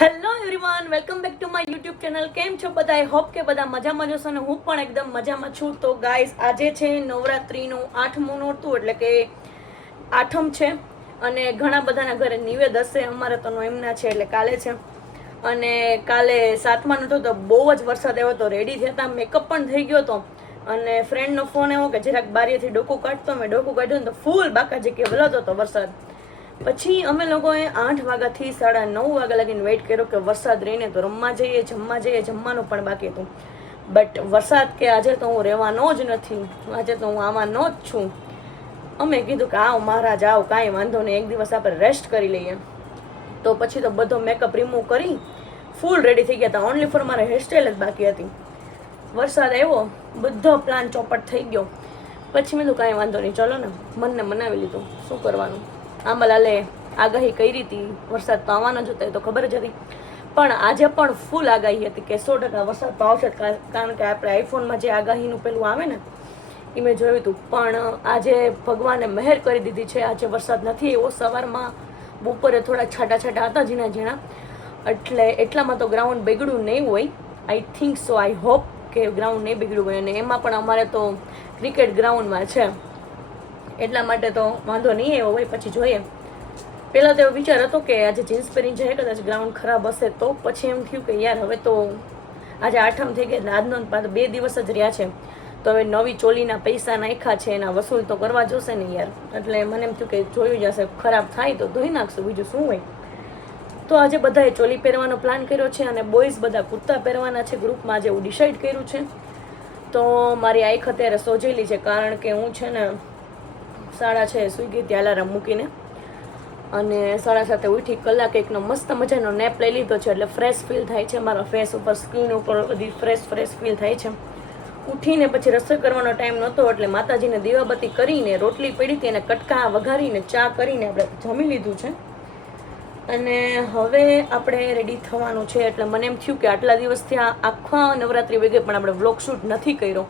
Hello everyone, welcome back to my YouTube channel. કેમ છો બધા? આઈ હોપ કે બધા મજામાં જશો અને હું પણ એકદમ મજામાં છું. તો ગાઈઝ, આજે છે નવરાત્રિનું 8મું નોરતું, એટલે કે આઠમ છે અને ઘણા બધાના ઘરે નિવેદ હશે. અમારે તો નોમના છે એટલે કાલે છે. અને કાલે 7મા નોરતું તો બહુ જ વરસાદ આવ્યો હતો. રેડી થયા હતા, મેકઅપ પણ થઈ ગયો હતો અને ફ્રેન્ડનો ફોન આવ્યો કે જરાક બારીએથી ડોકું કાઢતો. મેં ડોકું કાઢ્યું ને તો ફૂલ બાકાજી કે વલતો હતો વરસાદ. પછી અમે લોકોએ 8 વાગ્યાથી 9:30 વાગ્યા લગીને વેઇટ કર્યો કે વરસાદ રહીને તો રમવા જઈએ, જમવા જઈએ. જમવાનું પણ બાકી હતું, બટ વરસાદ કે આજે તો હું રહેવાનો જ નથી, આજે તો હું આવવાનો જ છું. અમે કીધું કે આવ મહારાજ આવ, કાંઈ વાંધો નહીં, એક દિવસ આપણે રેસ્ટ કરી લઈએ. તો પછી તો બધો મેકઅપ રિમૂવ કરી ફૂલ રેડી થઈ ગયા હતા. ઓનલી ફોર મારે હેરસ્ટાઈલ જ બાકી હતી. વરસાદ આવ્યો, બધો પ્લાન ચોપટ થઈ ગયો. પછી મેં કીધું કાંઈ વાંધો નહીં, ચલો ને, મનને મનાવી લીધું, શું કરવાનું. આંબાલાલે આગાહી કરી હતી વરસાદ તો આવવાનો જ હતો, એ તો ખબર જ હતી. પણ આજે પણ ફૂલ આગાહી હતી કે 100% વરસાદ તો આવશે, કારણ કે આપણે આઈફોનમાં જે આગાહીનું પેલું આવે ને એ મેં જોયું હતું. પણ આજે ભગવાને મહેર કરી દીધી છે, આજે વરસાદ નથી એવો. સવારમાં બપોરે થોડા છાંટા છાંટા હતા, ઝીણા ઝીણા, એટલે એટલામાં તો ગ્રાઉન્ડ બગડ્યું નહીં હોય. I think so, I hope કે ગ્રાઉન્ડ નહીં બગડ્યું હોય. અને એમાં પણ અમારે તો ક્રિકેટ ગ્રાઉન્ડમાં છે, એટલા માટે તો વાંધો નહીં એવો હોય. પછી જોઈએ. પહેલાં તો એવો વિચાર હતો કે આજે જીન્સ પહેરીને જાય, કદાચ ગ્રાઉન્ડ ખરાબ હશે તો. પછી એમ થયું કે યાર હવે તો આજે આઠમ થઈ ગઈ, આજનો 2 દિવસ જ રહ્યા છે, તો હવે નવી ચોલીના પૈસા નાખ્યા છે, એના વસૂલ તો કરવા જોશે ને યાર. એટલે મને એમ થયું કે જોયું જશે, ખરાબ થાય તો ધોઈ નાખશું, બીજું શું હોય. તો આજે બધાએ ચોલી પહેરવાનો પ્લાન કર્યો છે અને બોયઝ બધા કુર્તા પહેરવાના છે. ગ્રુપમાં આજે એવું ડિસાઈડ કર્યું છે. તો મારી આંખ અત્યારે સોજેલી છે, કારણ કે હું છે ને 6:30 સૂઈ ગઈ હતી અલાર્મ મૂકીને, અને 7:30 ઉઠી કલાક એકનો મસ્ત મજાનો નેપ લઈ લીધો છે. એટલે ફ્રેશ ફીલ થાય છે, મારા ફેસ ઉપર, સ્કિન ઉપર બધી ફ્રેશ ફીલ થાય છે. ઉઠીને પછી રસોઈ કરવાનો ટાઈમ નહોતો, એટલે માતાજીને દીવાબત્તી કરીને, રોટલી પડી હતી અને કટકા વઘારીને ચા કરીને આપણે જમી લીધું છે. અને હવે આપણે રેડી થવાનું છે. એટલે મને એમ થયું કે આટલા દિવસથી આખા નવરાત્રિ વગેરે પણ આપણે વ્લોગ શૂટ નથી કર્યો,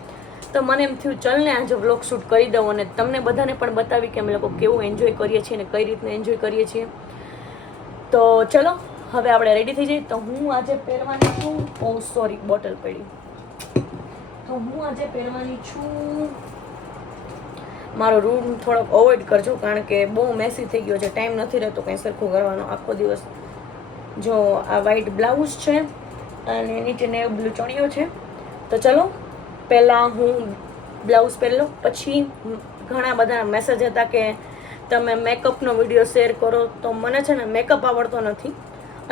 તો મને એમ થયું ચલ ને આજે વ્લોગ શૂટ કરી દઉં અને તમને બધાને પણ બતાવી કે અમે લોકો કેવું એન્જોય કરીએ છીએ અને કઈ રીતના એન્જોય કરીએ છીએ. તો ચલો હવે આપણે રેડી થઈ જઈએ. તો હું આજે પહેરવાની છું, ઓ સોરી બોટલ પડી. તો હું આજે પહેરવાની છું, મારો રૂમ થોડોક અવોઇડ કરજો, કારણ કે બહુ મેસી થઈ ગયો છે, ટાઈમ નથી રહેતો કંઈ સરખું કરવાનો આખો દિવસ. જો આ વ્હાઈટ બ્લાઉઝ છે અને નીચે નેવી બ્લુ ચણિયો છે. તો ચલો પહેલાં હું બ્લાઉઝ પહેરી લઉં. પછી ઘણા બધા મેસેજ હતા કે તમે મેકઅપનો વિડીયો શેર કરો, તો મને છે ને મેકઅપ આવડતો નથી.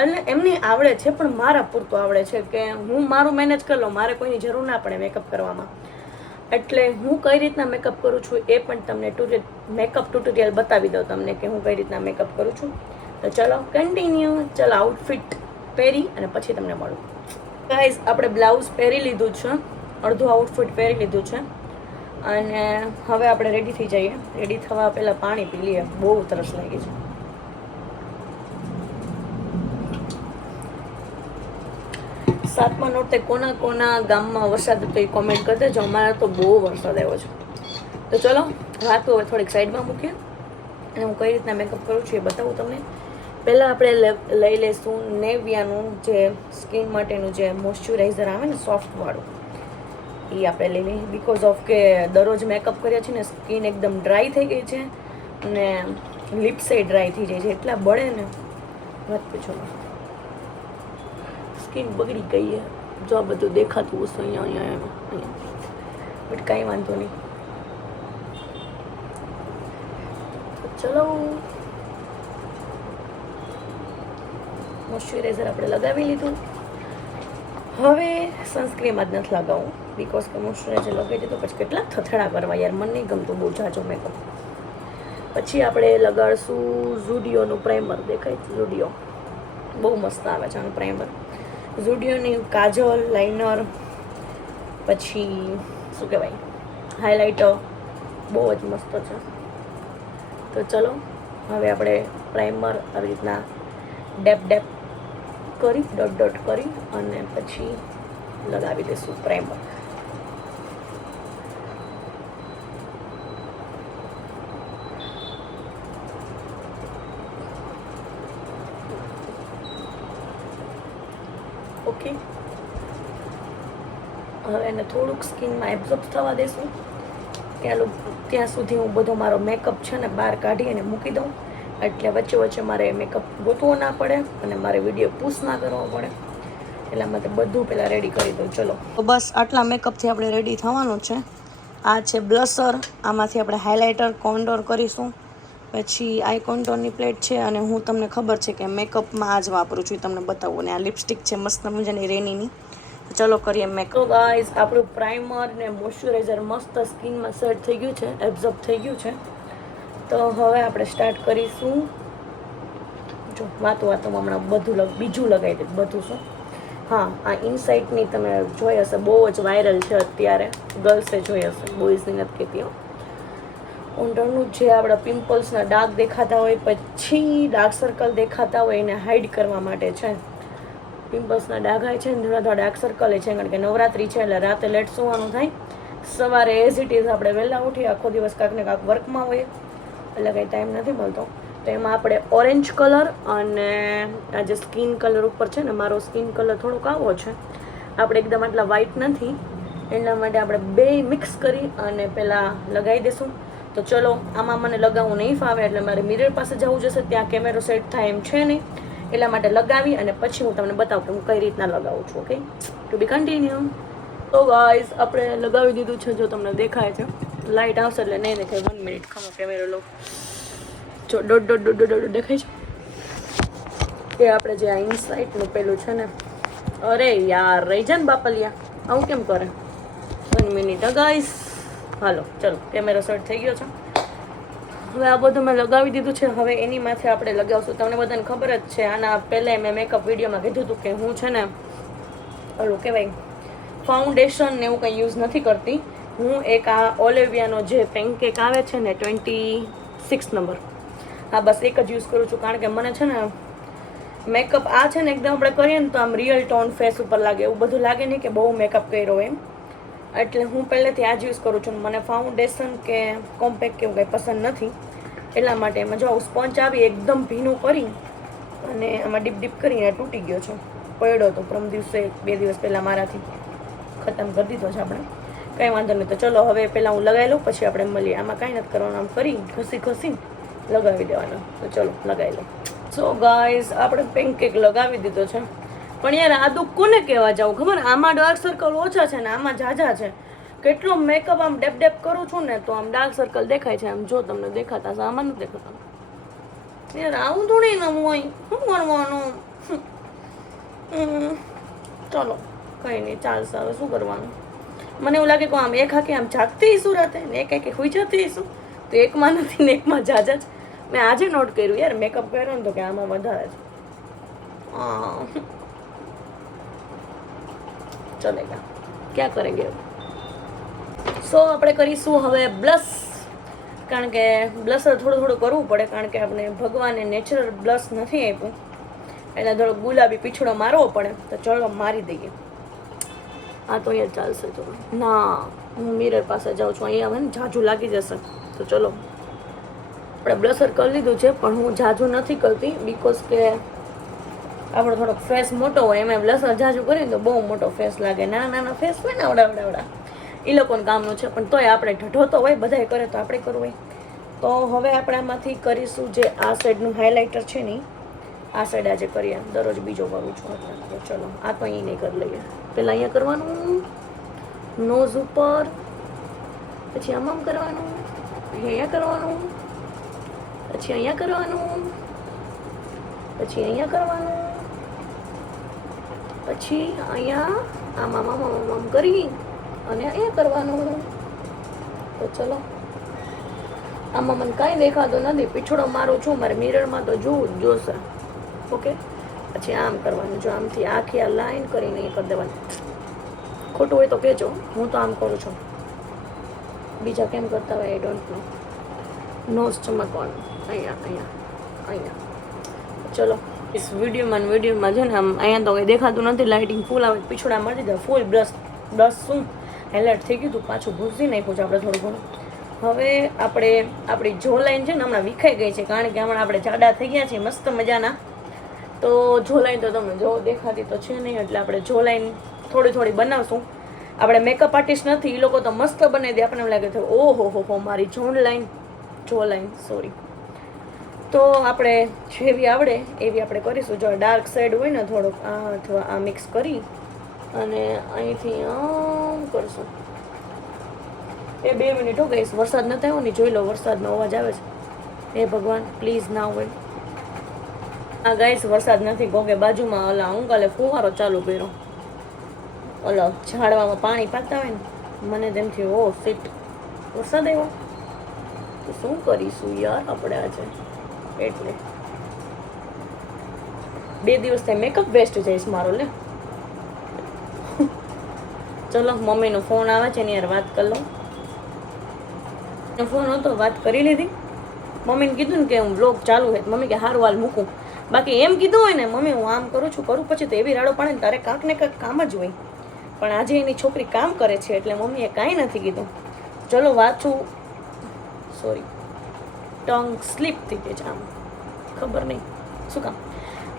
એટલે એમને આવડે છે, પણ મારા પૂરતો આવડે છે કે હું મારું મેનેજ કરી લઉં, મારે કોઈની જરૂર ના પડે મેકઅપ કરવામાં. એટલે હું કઈ રીતના મેકઅપ કરું છું એ પણ તમને મેકઅપ ટ્યુટોરિયલ બતાવી દઉં તમને કે હું કઈ રીતના મેકઅપ કરું છું. તો ચલો કન્ટિન્યુ. ચલો આઉટફિટ પહેરી અને પછી તમને મળું. ગાઈઝ, આપણે બ્લાઉઝ પહેરી લીધું છે, અડધું આઉટફિટ પહેરી લીધું છે અને હવે આપણે રેડી થઈ જઈએ. રેડી થવા પહેલાં પાણી પી લઈએ, બહુ તરસ લાગી છે. સાતમા નોરતે કોના કોના ગામમાં વરસાદ હતો એ કોમેન્ટ કરી દેજો. અમારે તો બહુ વરસાદ આવ્યો છે. તો ચલો વાતો હવે થોડીક સાઈડમાં મૂકીએ અને હું કઈ રીતના મેકઅપ કરું છું એ બતાવું તમને. પહેલાં આપણે લઈ લઈશું નેવિયાનું જે સ્કિન માટેનું જે મોઇશ્ચરાઇઝર આવે ને સોફ્ટવાળું, એ આપણે લઈ લઈએ. બિકોઝ ઓફ કે દરરોજ મેકઅપ કર્યા છે ને, સ્કિન એકદમ ડ્રાય થઈ ગઈ છે અને લિપ્સે ડ્રાય થઈ જાય છે, એટલા બળે ને વાત પૂછો. સ્કિન બગડી ગઈ છે. જો આ બધું દેખાતું હશે અહીંયા, બટ કાંઈ વાંધો નહીં. ચલો મોઇશ્ચરાઇઝર આપણે લગાવી લીધું. હવે સનસ્ક્રીમ જ નથી લગાવું, બિકોઝ કે મોઇશ્ચરાઇઝર લગાવી દીધું પછી કેટલા થથડા કરવા યાર, મને નહીં ગમતું બહુ જાજો મેકઅપ. પછી આપણે લગાડશું ઝુડિયોનું પ્રાઇમર. દેખાય ઝુડિયો બહુ મસ્ત આવે છે આનું પ્રાઇમર. ઝુડિયોની કાજલ, લાઇનર, પછી શું કહેવાય હાઇલાઇટર, બહુ જ મસ્ત છે. તો ચલો હવે આપણે પ્રાઇમર આવી રીતના ડેપ કરી, ડોટ કરી અને પછી લગાવી દઈશું પ્રાઇમર. ઓકે, હવે એને થોડુંક સ્કિનમાં એબ્ઝોર્બ થવા દેશું. ત્યાં સુધી હું બધો મારો મેકઅપ છે ને બહાર કાઢી અને મૂકી દઉં, એટલે વચ્ચે વચ્ચે મારે મેકઅપ ગોતવો ના પડે અને મારે વિડીયો પૂછ ના કરવો પડે. એટલા માટે બધું પહેલાં રેડી કરી દઉં. ચલો, તો બસ આટલા મેકઅપથી આપણે રેડી થવાનું છે. આ છે બ્લશર, આમાંથી આપણે હાઇલાઇટર કોન્ટોર કરીશું. પછી આઈ કોન્ટોરની પ્લેટ છે, અને હું તમને ખબર છે કે મેકઅપમાં આ જ વાપરું છું, તમને બતાવું. અને આ લિપસ્ટિક છે મસ્ત મજાની રેનીની. ચલો કરીએ મેકઅપ. તો ગાઈઝ આપણું પ્રાઇમર ને મોઇશ્ચરાઇઝર મસ્ત સ્કિનમાં સેટ થઈ ગયું છે, એબ્ઝોર્બ થઈ ગયું છે. તો હવે આપણે સ્ટાર્ટ કરીશું. જો વાતોમાં હમણાં બધું બીજું લગાવી દે. બધું શું, હા, આ ઇનસાઇટની તમે જોઈ હશે, બહુ જ વાયરલ છે અત્યારે, ગર્લ્સે જોઈ હશે, બોયઝની નથી કહેતી હો. કોન્ટોરનું જે આપણા પિમ્પલ્સના ડાર્ક દેખાતા હોય, પછી ડાર્ક સર્કલ દેખાતા હોય, એને હાઇડ કરવા માટે છે. પિમ્પલ્સના ડાઘ હોય છે ને, થોડા થોડા ડાર્ક સર્કલ છે, કારણ કે નવરાત્રી છે એટલે રાતે લેટ સુવાનું થાય. સવારે એઝ ઇટ ઇઝ આપણે વહેલા ઉઠી, આખો દિવસ કાંક ને કાંક વર્કમાં હોઈએ, એટલે કંઈ ટાઈમ નથી મળતો. તો એમાં આપણે ઓરેન્જ કલર અને આ જે સ્કિન કલર ઉપર છે ને, મારો સ્કિન કલર થોડોક આવો છે, આપણે એકદમ આટલા વ્હાઈટ નથી, એના માટે આપણે બે મિક્સ કરી અને પહેલાં લગાવી દઈશું. તો ચલો, આમાં મને લગાવવું નહીં ફાવે, એટલે મારે મિરર પાસે જવું જશે, ત્યાં કેમેરો સેટ થાય એમ છે નહીં, એટલા માટે લગાવી અને પછી હું તમને બતાવું કે હું કઈ રીતના લગાવું છું. ઓકે, ટુ બી કન્ટિન્યુ. તો ગાઈઝ આપણે લગાવી દીધું છે, જો તમને દેખાય છે. લાઇટ આવશે એટલે નહીં દેખાય. 1 મિનિટ ખમો, કેમેરો લો. જો ડોટ દેખાય છે એ આપણે જે આ ઇનસાઇટનું પેલું છે ને, અરે યાર રહી જાય ને બાપલિયા, આવું કેમ કરે. 1 મિનિટ ગાઈઝ. હાલો, ચલો, કેમેરો સેટ થઈ ગયો છે. હવે આ બધું મેં લગાવી દીધું છે. હવે એની માથે આપણે લગાવશું. તમને બધાને ખબર જ છે, આના પહેલાં મેં મેકઅપ વિડીયોમાં કીધું હતું કે હું છે ને ઓલું કહેવાય ફાઉન્ડેશન ને એવું કંઈ યુઝ નથી કરતી. હું એક આ ઓલિવિયાનો જે પેનકેક આવે છે ને 26 નંબર, હા બસ એક જ યુઝ કરું છું. કારણ કે મને છે ને મેકઅપ આ છે ને એકદમ આપણે કરીએ ને તો આમ રિયલ ટોન ફેસ ઉપર લાગે, એવું બધું લાગે નહીં કે બહુ મેકઅપ કર્યો એમ. એટલે હું પહેલેથી આ જ યુઝ કરું છું. મને ફાઉન્ડેશન કે કોમ્પેક્ટ કે એવું કંઈ પસંદ નથી, એટલા માટે એમાં જો સ્પંચ આવી એકદમ ભીનું કરી અને આમાં ડીપ કરીને તૂટી ગયો છે, પડ્યો હતો પ્રમ દિવસે 2 દિવસ પહેલાં મારાથી, ખતમ કરી દીધો છે આપણે. કંઈ વાંધો નહીં. તો ચલો હવે પહેલાં હું લગાવી લઉં, પછી આપણે મળીએ. આમાં કાંઈ નથી કરવાનું, આમ કરી ઘસી લગાવી દેવાનો. તો ચલો લગાવી લઉં. સો ગાઈઝ આપણે પેનકેક લગાવી દીધો છે. પણ યાર આ દુઃખ કોને કહેવા જાઉં ખબર, આમાં ડાર્ક સર્કલ ઓછા છે ને આમાં ઝાઝા છે. કેટલો મેકઅપ આમ ડેપ કરું છું ને તો આમ ડાર્ક સર્કલ દેખાય છે. આમ જો તમને દેખાતા હશે, આમાં નથી દેખાતા યાર. આવું થોડી ને હોય, શું કરવાનું. ચલો કંઈ નહીં, ચાલશે. હવે શું કરવાનું. મને એવું લાગે કે આમ એક હાકે આમ જાગતી હઈશું રાતે ને એક હાકે સુઈ જતી હઈશું, તો એકમાં નથી ને એકમાં ઝાઝા જ. મેં આજે નોટ કર્યું યાર, મેકઅપ કર્યો ને તો કે આમાં વધારે છે. ચલેગા, ક્યાં કરેંગે. સો આપણે કરીશું હવે બ્લશ, કારણ કે બ્લશર થોડું કરવું પડે, કારણ કે આપણે ભગવાને નેચરલ બ્લશ નથી આપ્યું, એટલે થોડો ગુલાબી પીછડો મારવો પડે. તો ચલો મારી દઈએ. આ તો અહીંયા ચાલશે. તો ના, હું મિરર પાસે જાઉં છું, અહીંયા આવે ને ઝાઝું લાગી જશે. તો ચલો આપણે બ્લશર કરી લીધું છે, પણ હું ઝાઝું નથી કરતી, બીકોઝ કે આપણો થોડોક ફેસ મોટો હોય, એમાં બ્લશર ઝાઝું કરીને તો બહુ મોટો ફેસ લાગે. નાના ફેસ હોય ને આવડા એ લોકોનું કામનું છે, પણ તોય આપણે ઢઢો તો હોય, બધાએ કરે તો આપણે કરવું હોય. તો હવે આપણે આમાંથી કરીશું જે આ સાઈડનું હાઇલાઇટર છે ને, આ સાઈડ આજે કરીએ. દરરોજ બીજો કરું છું એટલે. તો ચલો આ તો અહીં નહીં કરી લઈએ. પહેલાં અહીંયા કરવાનું નોઝ ઉપર, પછી આમ કરવાનું, અહીંયા કરવાનું, પછી અહીંયા કરવાનું, પછી અહીંયા કરવાનું, પછી અહીંયા આમ કરી અને અહીંયા કરવાનું. તો ચલો આમાં મને કાંઈ દેખાતું નથી, પીછડો મારું છું, મારે મિરરમાં તો જોવું જ જોશે. ઓકે, પછી આમ કરવાનું. જો આમથી આખી આ લાઈન કરીને એ કરી દેવાનું. ખોટું હોય તો કહેજો, હું તો આમ કરું છું, બીજા કેમ કરતા હોય આઈ ડોન્ટ નો. નોઝ ચમકવાનું અહીંયા. ચલો इस વિડીયોમાં છે ને આમ અહીંયા તો કંઈ દેખાતું નથી, લાઇટિંગ ફૂલ આવે, પીછડા મળી જાય ફૂલ. બ્રશ શું હાઇલાઇટ થઈ ગયું હતું, પાછું ભૂસી નાખ્યું છે આપણે થોડું ઘણું. હવે આપણી જો લાઈન છે ને હમણાં વિખાઈ ગઈ છે, કારણ કે હમણાં આપણે જાડા થઈ ગયા છીએ મસ્ત મજાના. તો જોલાઈન તો તમે જો દેખાતી તો છે નહીં, એટલે આપણે જોલાઈન થોડી થોડી બનાવશું. આપણે મેકઅપ આર્ટિસ્ટ નથી, એ લોકો તો મસ્ત બનાવી દે, આપણને એમ લાગે છે ઓહો હો મારી જોલાઈન સોરી. તો આપણે જેવી આવડે એવી આપણે કરીશું. જો ડાર્ક સાઈડ હોય ને થોડોક આ અથવા આ મિક્સ કરી અને અહીંથી આમ કરશું. એ 2 મિનિટ હો ગઈશ. વરસાદ નથી આવ્યો ને, જોઈ લો વરસાદનો અવાજ આવે છે. હે ભગવાન પ્લીઝ ના હોય. હા ગાઈસ વરસાદ નથી. કોકે બાજુમાં ઓલા અંકલે ફુવારો ચાલુ કર્યો. ઓલા ઝાડવામાં પાણી પાતા હોય ને, મને તેમથી ઓ સીટ વરસાદ આવ્યો તો શું કરીશું યાર આપણે આજે. એટલે 2 દિવસ થાય મેકઅપ વેસ્ટ જઈશ મારો. લે ચલો મમ્મીનો ફોન આવે છે ને યાર, વાત કરી લઉં. ફોન હતો, વાત કરી લીધી. મમ્મીને કીધું ને કે હું બ્લોગ ચાલુ છે. મમ્મી કે હારું હાલ મૂકું. બાકી એમ કીધું હોય ને મમ્મી હું આમ કરું પછી તો એવી રાડો પાડે ને તારે કાંક ને કાંક કામ જ હોય. પણ આજે એની છોકરી કામ કરે છે એટલે મમ્મીએ કાંઈ નથી કીધું. ચલો વાંચું, સોરી ટંગ સ્લીપ થઈ ગઈ છે, આમ ખબર નહીં શું કામ.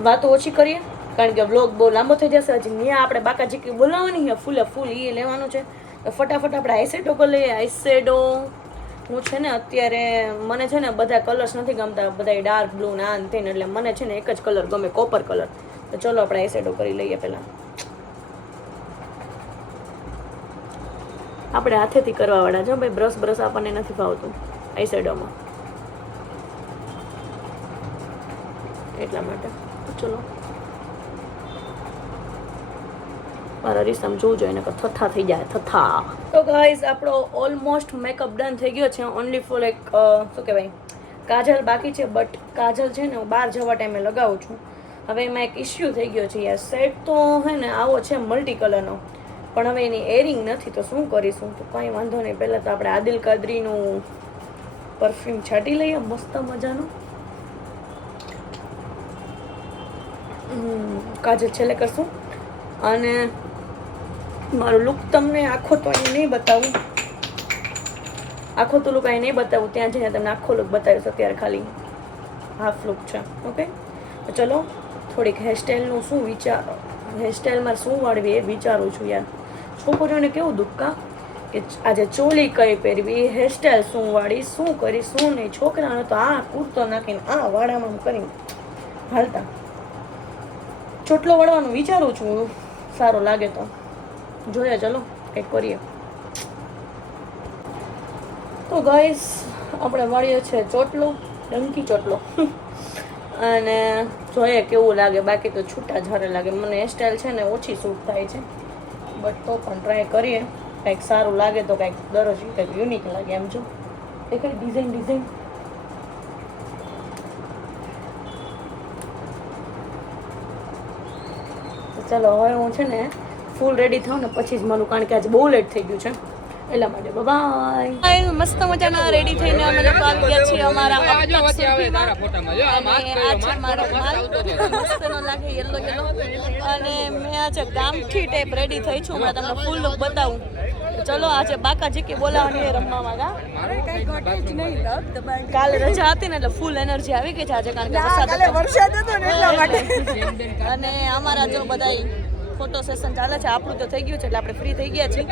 વાતો ઓછી કરીએ કારણ કે બ્લોગ બહુ લાંબો થઈ જશે. હજી ત્યાં આપણે બાકાજી બોલાવવાની છે, ફૂલે ફૂલ એ લેવાનું છે. તો ફટાફટ આપણે આઈશેડો કરી લઈએ. આઈશેડો હું છે ને અત્યારે મને છે ને બધા કલર્સ નથી ગમતા, બધા ડાર્ક બ્લુ ના તેને, એટલે મને છે ને એક જ કલર ગમે, કોપર કલર. તો ચલો આપણે આઈશેડો કરી લઈએ. પહેલાં આપણે હાથેથી કરવાવાળા છો ભાઈ, બ્રશ આપણને નથી ફાવતું આઈશેડોમાં, એટલા માટે. ચલો મારા રીસામ જોવું જોઈએ ને થથ્થા થઈ જાય થથ્થા. તો ગાઈઝ આપણો ઓલમોસ્ટ મેકઅપ ડન થઈ ગયો છે. ઓનલી ફોર એક શું કહેવાય કાજલ બાકી છે, બટ કાજલ છે ને હું બહાર જવા ટાઈમે લગાવું છું. હવે એમાં એક ઇસ્યુ થઈ ગયો છે યાર. સેટ તો હે ને આવો છે મલ્ટી કલરનો, પણ હવે એની એરિંગ નથી તો શું કરીશું. તો કંઈ વાંધો નહીં, પહેલાં તો આપણે આદિલ કાદરીનું પરફ્યુમ છાંટી લઈએ મસ્ત મજાનું. કાજલ છેલ્લે કરશું. અને મારું લુક તમને આખો તો અહીં નહીં બતાવું, આખો તો લુક અહીં નહીં બતાવું, ત્યાં જઈને તમને આખો લુક બતાવીશ. અત્યારે ખાલી હાફ લુક છે. ઓકે ચલો થોડીક હેરસ્ટાઈલનું શું હેરસ્ટાઈલમાં શું વાળવી એ વિચારું છું યાર. છોકરીઓને કેવું દુઃખ કે આજે ચોલી કઈ પહેરવી, હેરસ્ટાઈલ શું વાળી, શું કરી શું નહીં. છોકરાઓને તો આ કૂર્તો નાખીને આ વાળામાં કરીને હાલતા. ચોટલો વળવાનું વિચારું છું, સારો લાગે તો જોઈએ. ચલો કંઈક કરીએ. તો ગાઈસ આપણે વાળીએ છે ચોટલો, ડંકી ચોટલો અને જોઈએ કેવું લાગે. બાકી તો છૂટા ઝારે લાગે. મને હેરસ્ટાઈલ છે ને ઓછી સૂટ થાય છે, બટ તો પણ ટ્રાય કરીએ. કંઈક સારું લાગે તો કંઈક દરરોજ કંઈક યુનિક લાગે. એમ જો એ કંઈ ડિઝાઇન ચલો હવે હું છે ને ફૂલ રેડી થાઉં ને પછી જ મારું, કારણ કે આજે બહુ લેટ થઈ ગયું છે એટલા માટે. બાય. મસ્ત મજાના રેડી થઈને અમે લોકો આવી ગયા છીએ અમારા અપટક સુરભીમાં. અને આ છે મારો માલ, મસ્તનો લાગે યલો અને મેં આજે ગામઠી ટાઈપ રેડી થઈ છું. હમણાં તમને ફૂલ લુક બતાવું. ચલો આજે બાકાજી કે બોલાવવાની રમવા માંગા. કાલે રજા હતી ને એટલે ફૂલ એનર્જી આવી ગઈ છે આજે, કારણ કે વરસાદ હતો ને એટલા માટે. અને અમારા જો બધા ફોટો સેશન ચાલે છે. આપણું તો થઈ ગયું છે એટલે આપણે ફ્રી થઈ ગયા છીએ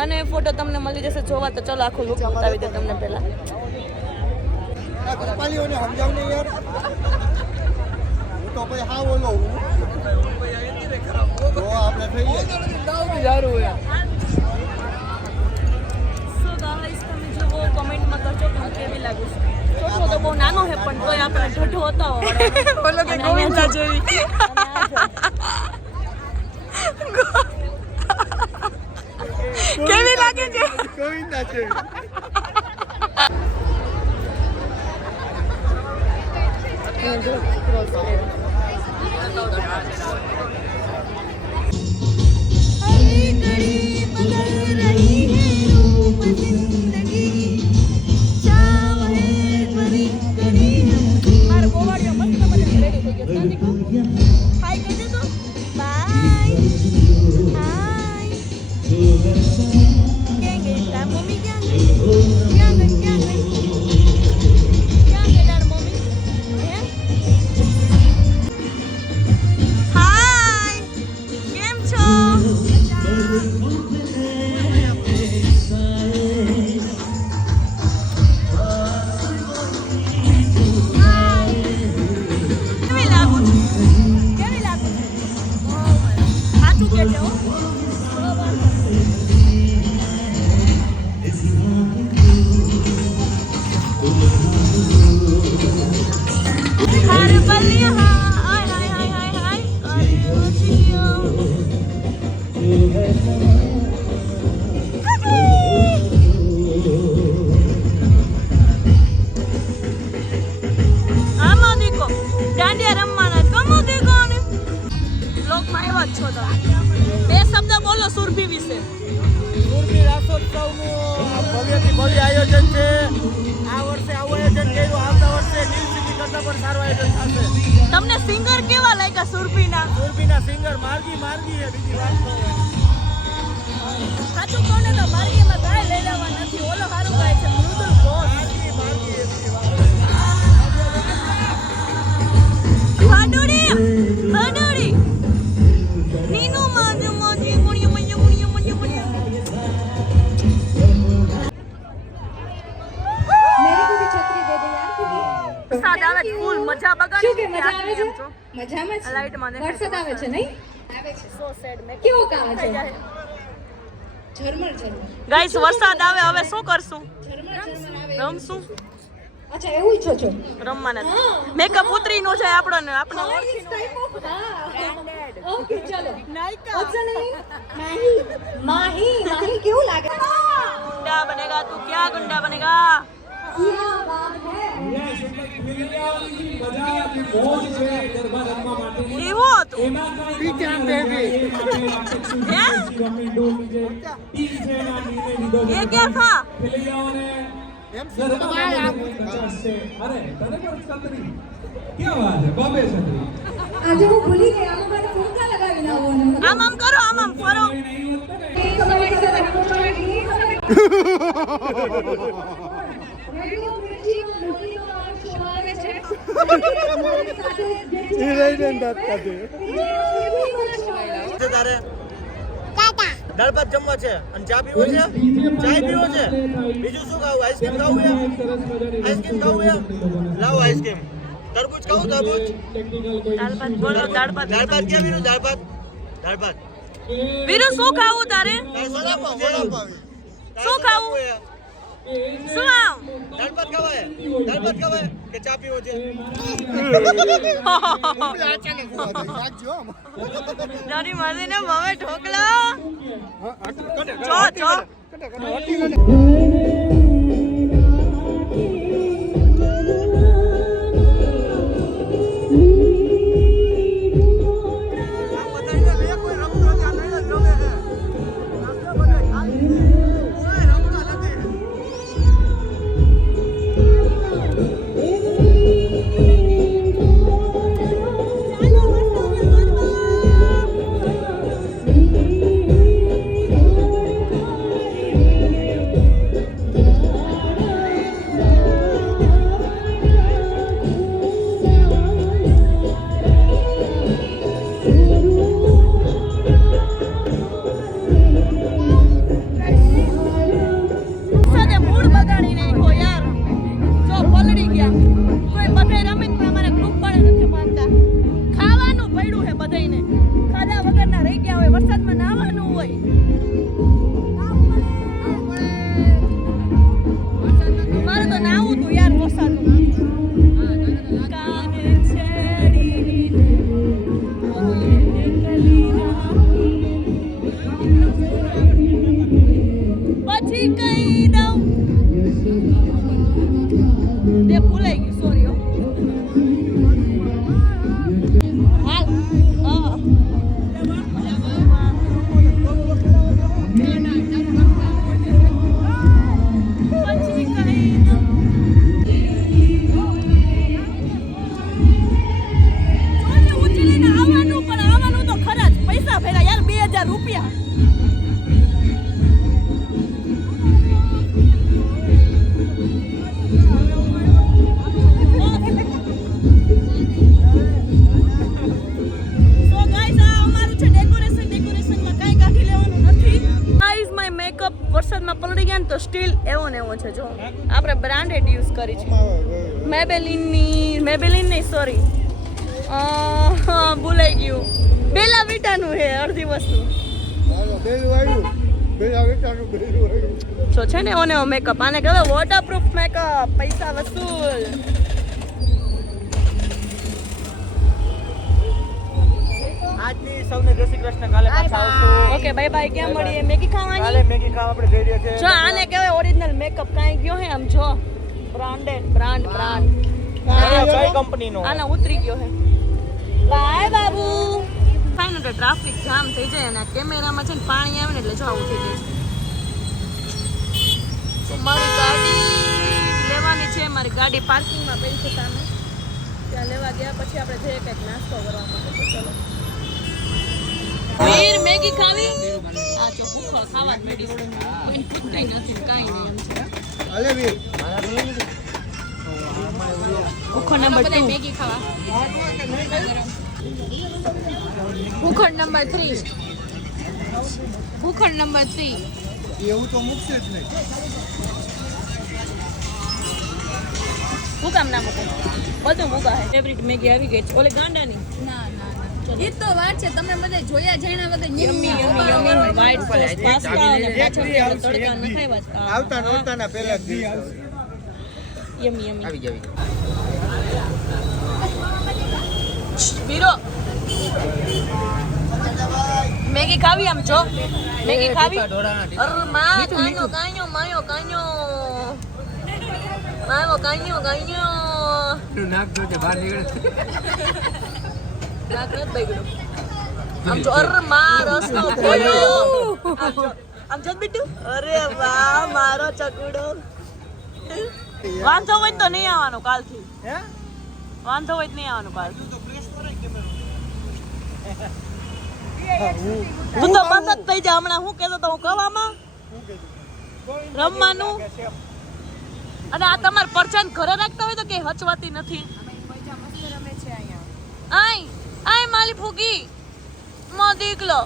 અને ફોટો તમને મળી જશે જોવા. તો ચલો આખું લુક બતાવી દે તમને પહેલા. કમેન્ટમાં કરજો કે હું કેવી લાગુ છું. છોકરો તો બહુ નાનો છે પણ તોય આપણે ઢઢો હતો બોલો કે ગોવિંદા જેવી. કેવી લાગે છે ગોવિંદા જેવી. મમ્મી ક્યાં આમાં દીકો દાંડિયા રમવાના કમો દીકો ને લોકમાં એવા જ છો તમે બે શબ્દ બોલો સુરભી વિશે. સુરભી રાસોત્સવનું ભવ્યથી ભવ્ય આયોજન છે. આ વર્ષે આવું આયોજન કર્યું. આવતા વર્ષે ન્યૂ સિટી કરતાં પણ સારું આયોજન થશે. તમને સિંગર કેવા લાગ્યા સુરભીના? સુરભીના સિંગર માર્ગી છે. બીજી વાત તો સાચું કહું ને તો માર્ગીમાં કાંઈ લઈ લેવા નથી. ઓલો સારું ગાય છે મૃદુલ ઘોષ. માર્ગી બીજી વાત હાડોડી હાડોડી નીનો માજુ માજી મુણિયો મુણિયો મુણિયો મુણિયો મુણિયો. मेरे को भी छतरी दे दे यार तू भी. વરસાદ આવે છે, ફૂલ મજા બગાડી. શું કે મજા આવે છે? મજામાં છે. લાઈટમાં દેખાય વરસાદ આવે છે નહીં? આવે છે. સો સેડ મે કેવો કાવે છે? ઝરમર ઝરમર. ગાઈસ વરસાદ આવે હવે શું કરશું? ઝરમર ઝરમર આવે. રમશું અચ્છા એવું ઈચ્છો છો? રમવાના મેકઅપ ઉતરી નો જાય આપણને આપણે This type of ઓકે ચલો. ઓપ્શન એ માહી માહી કેવું લાગે? गुंडा बनेगा तू क्या गुंडा बनेगा? क्या बाત है. એવો હતું ये क्या था? આજે હું ભૂલી ગઈ આમાં મને ફૂંકા લગાવીને આવવાનું. આમ આમ કરો આમ આમ ફરો. તારે દાળ ભાત જમવા છે અને ચા પીવો છે. ચાય પીવો છે. બીજું શું ખાવું? આઈસ્ક્રીમ ખાવું છે? આઈસ્ક્રીમ ખાવું છે? લાવો આઈસ્ક્રીમ. તરબૂચ ખાવું? તરબૂચ. દાળ ભાત બોલો દાળ ભાત. દાળ ભાત ક્યાં વીરું? દાળ ભાત. દાળ ભાત. વીરુ શું ખાવું તારે? શું ખાવું? શું આવ? દાળ ભાત ખાવાય? દાળ ભાત ખાવાય કે ચા પીવો છે? તારી મરજી ને ભાવે ઢોકલા. ચો ચો. વરસાદમાં પલળી ગયા ને તો સ્ટીલ એવો ને એવો છે. જો આપણે બ્રાન્ડેડ યુઝ કરી છે. મેબેલિન નહીં સોરી ભૂલાઈ ગયું. બેલા વિટાનું છે અડધી વસ્તુ. જો છે ને એવો ને એવો મેકઅપ. આને કહેવાય વોટરપ્રૂફ મેકઅપ. પૈસા વસૂલ. આ આજની સૌને જય શ્રી કૃષ્ણ. કાલે પાછા આવશું. Okay bye bye. ક્યાં મળીએ? મેગી કાલે ખાવાની? મેગી ખાવા આપણે જઈ રહ્યા છે. જો આને કહેવાય ઓરિજિનલ મેકઅપ. કાંઈ ગયો હે આમ જો બ્રાન્ડ કઈ કંપનીનો? આના ઉતરી ગયો હે. બાય બાબુ. ફાઈન એટલે ટ્રાફિક જામ થઈ જાય અને કેમેરામાં છે ને પાણી આવે ને એટલે જો આવું થઈ જાય. તો મારી ગાડી લેવાની છે. મારી ગાડી પાર્કિંગમાં પડી છે સામે. ત્યાં લેવા ગયા પછી આપણે જઈએ કંઈક નાસ્તો કરવા માટે. તો ચલો વીર મેગી ખાવી? આ જો ભૂખો ખાવા જ મેડી કોઈ પૂછતાય નથી કાંઈ નહીં એમ છે. અલે વીર ભૂખો નંબર 2 મેગી ખાવા. ભૂખડ નંબર 3. ભૂખડ નંબર 3. એવું તો મૂકશે જ નહીં. હું કામ ના મૂકે? બધું મૂકા હે. ફેવરિટ મેગી આવી ગઈ છે. ઓલે ગાંડાની. ના એ તો વાત છે તમે બધા જોયા જાણ્યા વગર યમ્મી વ્હાઈટ સોસ પાસ્તા અને પાછળ તડકા નખાવ્યા છે. આવતા નોરતાના પહેલા જ યમ્મી આવી વીરો મેગી ખાવી આમ જો મેગી ખાવી. અરે માં કાño માયો કાño નાક જોજે બહાર નીકળે. નાક નથી બગડ્યું. આમ જો અરે માં રસનો કોયો આમ જો બીટુ. અરે વાહ મારો ચકુડો. વાંધો હોય તો નહીં આવવાનું કાલથી. હે? વાંધો હોય તો નહીં આવવાનું કાલ. તો પ્રેસ કરે કેમેરો. તું તો બંધ જ થઈ જા હમણાં. હું કહેતો તો હું કવામાં રમવાનું. અને આ તમાર પરચાન ઘરે રાખતા હોય તો કે હચવાતી નથી. આય માલી ફૂગી મો દીકલો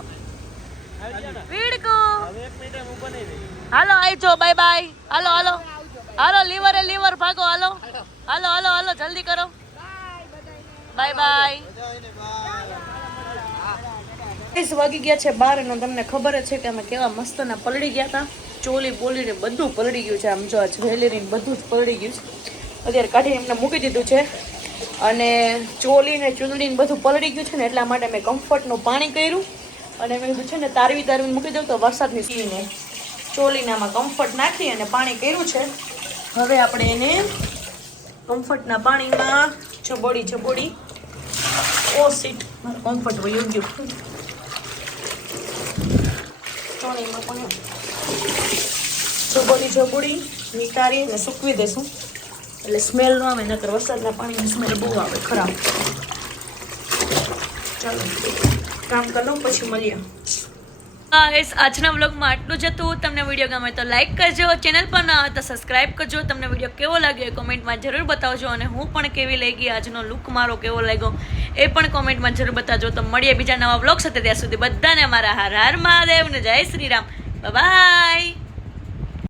વીડકો. હવે 1 મિનિટ હું બનાવી દઈ. હાલો આઈ જો બાય બાય. હાલો લીવર ભાગો. હાલો જલ્દી કરો. Bye bye. વાગી ગયા છે 12 અને તમને ખબર જ છે કે અમે કેવા મસ્તના પલળી ગયા હતા. ચોલી બોલી ને બધું પલળી ગયું છે. આમ જો આ જ્વેલરી ને બધું જ પલળી ગયું છે. અત્યારે કાઢીને એમને મૂકી દીધું છે. અને ચોલી ને ચૂંદડી ને બધું પલળી ગયું છે ને એટલા માટે મેં કમ્ફર્ટનું પાણી કર્યું. અને મેં કીધું છે ને તારવી મૂકી દઉં તો વરસાદની સીને ચોલીનામાં કમ્ફર્ટ નાખી અને પાણી કર્યું છે. હવે આપણે એને કમ્ફર્ટના પાણીમાં ચબોડી ઓ સીટ મારું કમ્ફર્ટ વયું ગયું. ચોલીમાં પણ ચબોડી નીતારી અને સૂકવી દેશું એટલે સ્મેલ ન આવે. નકર વરસાદના પાણીની સ્મેલ બહુ આવે ખરાબ. ચાલો કામ કરી લઉં પછી મળીએ. આજના વ્લોગમાં આટલું જ હતું. તમને વિડીયો ગમે તો લાઈક કરજો. ચેનલ પર ના આવે તો સબસ્ક્રાઈબ કરજો. તમને વિડીયો કેવો લાગ્યો એ કોમેન્ટમાં જરૂર બતાવજો. અને હું પણ કેવી લાગી આજનો લુક મારો કેવો લાગ્યો એ પણ કોમેન્ટમાં જરૂર બતાવજો. તો મળીએ બીજા નવા વ્લોગ સાથે. ત્યાં સુધી બધાને મારા હર હર મહાદેવ ને જય શ્રી રામ. બાય.